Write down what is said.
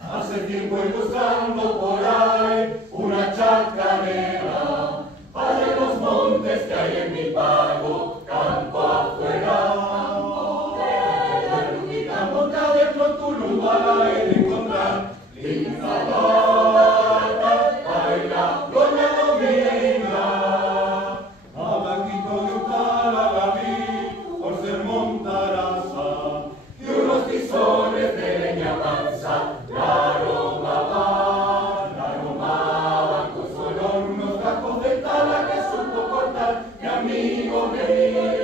Hace tiempo voy buscando por ahí una chacarera para los montes que hay en mi pago, campo afuera. La lunita monta dentro tu lugar he de encontrar linda bata, baila doña Dominga. Abajito de un calabrí por ser montaraza y unos tizones de leña mansa. La aromaban con su olor unos gajos de tala que supo cortar mi amigo querido.